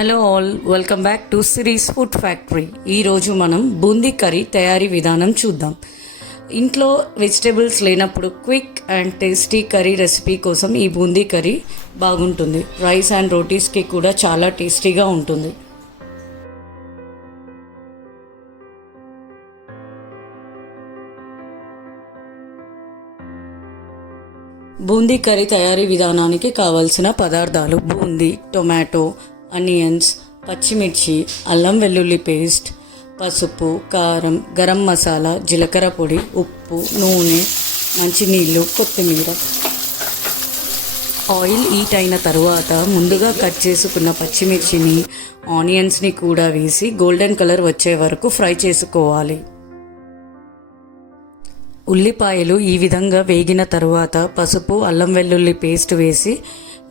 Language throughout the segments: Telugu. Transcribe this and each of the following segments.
Hello all, welcome back to series food factory. ఈరోజు మనం బూందీ కర్రీ తయారీ విధానం చూద్దాం. ఇంట్లో వెజిటేబుల్స్ లేనప్పుడు quick and tasty curry recipe కోసం ఈ బూందీ కర్రీ బాగుంటుంది. రైస్ అండ్ రోటీస్కి కూడా చాలా టేస్టీగా ఉంటుంది. బూందీ కర్రీ తయారీ విధానానికి కావలసిన పదార్థాలు: బూందీ, టొమాటో, ఆనియన్స్, పచ్చిమిర్చి, అల్లం వెల్లుల్లి పేస్ట్, పసుపు, కారం, గరం మసాలా, జీలకర్ర పొడి, ఉప్పు, నూనె, మంచినీళ్ళు, కొత్తిమీర. ఆయిల్ హీట్ అయిన తరువాత ముందుగా కట్ చేసుకున్న పచ్చిమిర్చిని, ఆనియన్స్ని కూడా వేసి గోల్డెన్ కలర్ వచ్చే వరకు ఫ్రై చేసుకోవాలి. ఉల్లిపాయలు ఈ విధంగా వేగిన తరువాత పసుపు, అల్లం వెల్లుల్లి పేస్ట్ వేసి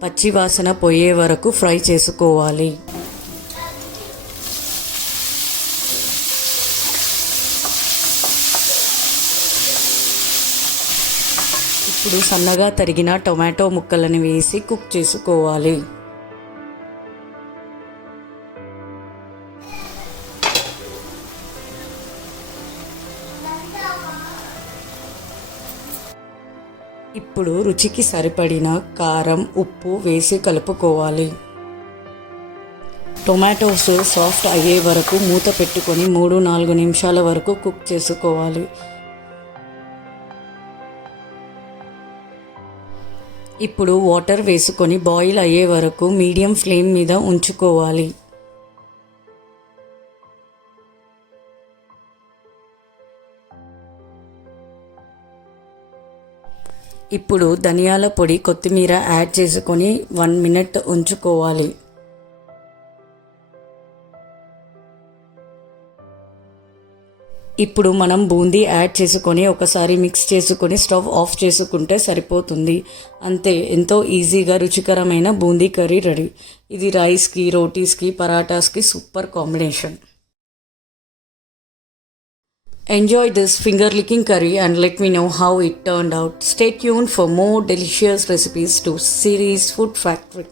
పచ్చి వాసన పోయే వరకు ఫ్రై చేసుకోవాలి. ఇప్పుడు సన్నగా తరిగిన టొమాటో ముక్కలను వేసి కుక్ చేసుకోవాలి. ఇప్పుడు రుచికి సరిపడిన కారం, ఉప్పు వేసి కలుపుకోవాలి. టొమాటోస్ సాఫ్ట్ అయ్యే వరకు మూత పెట్టుకొని 3-4 నిమిషాల వరకు కుక్ చేసుకోవాలి. ఇప్పుడు వాటర్ వేసుకొని బాయిల్ అయ్యే వరకు మీడియం ఫ్లేమ్ మీద ఉంచుకోవాలి. ఇప్పుడు ధనియాల పొడి, కొత్తిమీర యాడ్ చేసుకొని 1 మినిట్ ఉంచుకోవాలి. ఇప్పుడు మనం బూందీ యాడ్ చేసుకొని ఒకసారి మిక్స్ చేసుకొని స్టవ్ ఆఫ్ చేసుకుంటే సరిపోతుంది. అంతే, ఎంతో ఈజీగా రుచికరమైన బూందీ కర్రీ రెడీ. ఇది రైస్కి, రోటీస్కి, పరాటాస్కి super combination. Enjoy this finger licking curry and let me know how it turned out. Stay tuned for more delicious recipes to Series Food Factory.